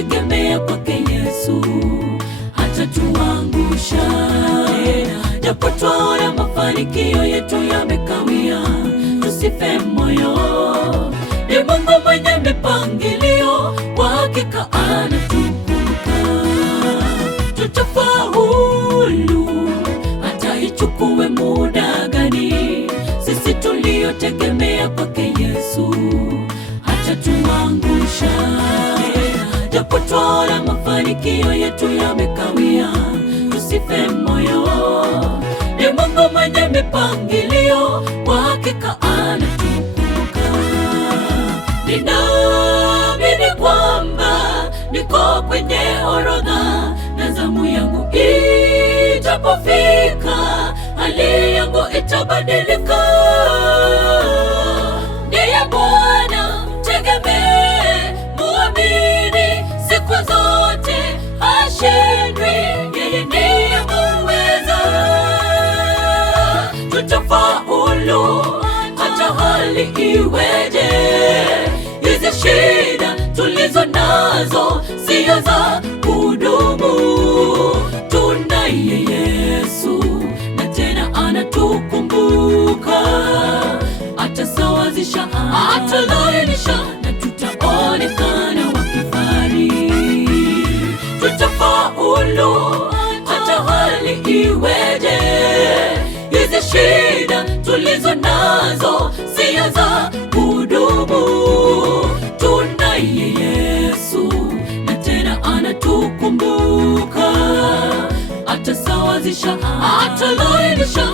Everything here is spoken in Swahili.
tuliotegemea kwake Yesu hatatuangusha. Japo twaona mafanikio yetu yamekawia, tusife moyo. Ni Mungu mwenye mipangilio, kwa hakika anatukumbuka. Tutafaulu hata ichukue muda gani. Sisi tuliotegemea kwake Yesu hatatuangusha. Japo twaona mafanikio yetu yamekawia, tusife moyo. Ni Mungu mwenye mipangilio, kwa hakika anatukumbuka. Ninaamini kwamba niko kwenye orodha, na zamu yangu itapofika, hali yangu itabadilika. Ndiye Bwana tegemee, muamini siku zote, hashindwi, yeye ndiye muweza. Tutafaulu hata hali iweje. Hizi shida tulizo nazo sio za kudumu. Tunaye Yesu na tena anatukumbuka. Atasawazisha, atalainisha, na tutaonekana wa kifahari. Tutafaulu hata hali iweje. Hizi shida tulizo nazo sio za kudumu. Tunaye Yesu na tena anatukumbuka. Atasawazisha, atalainisha,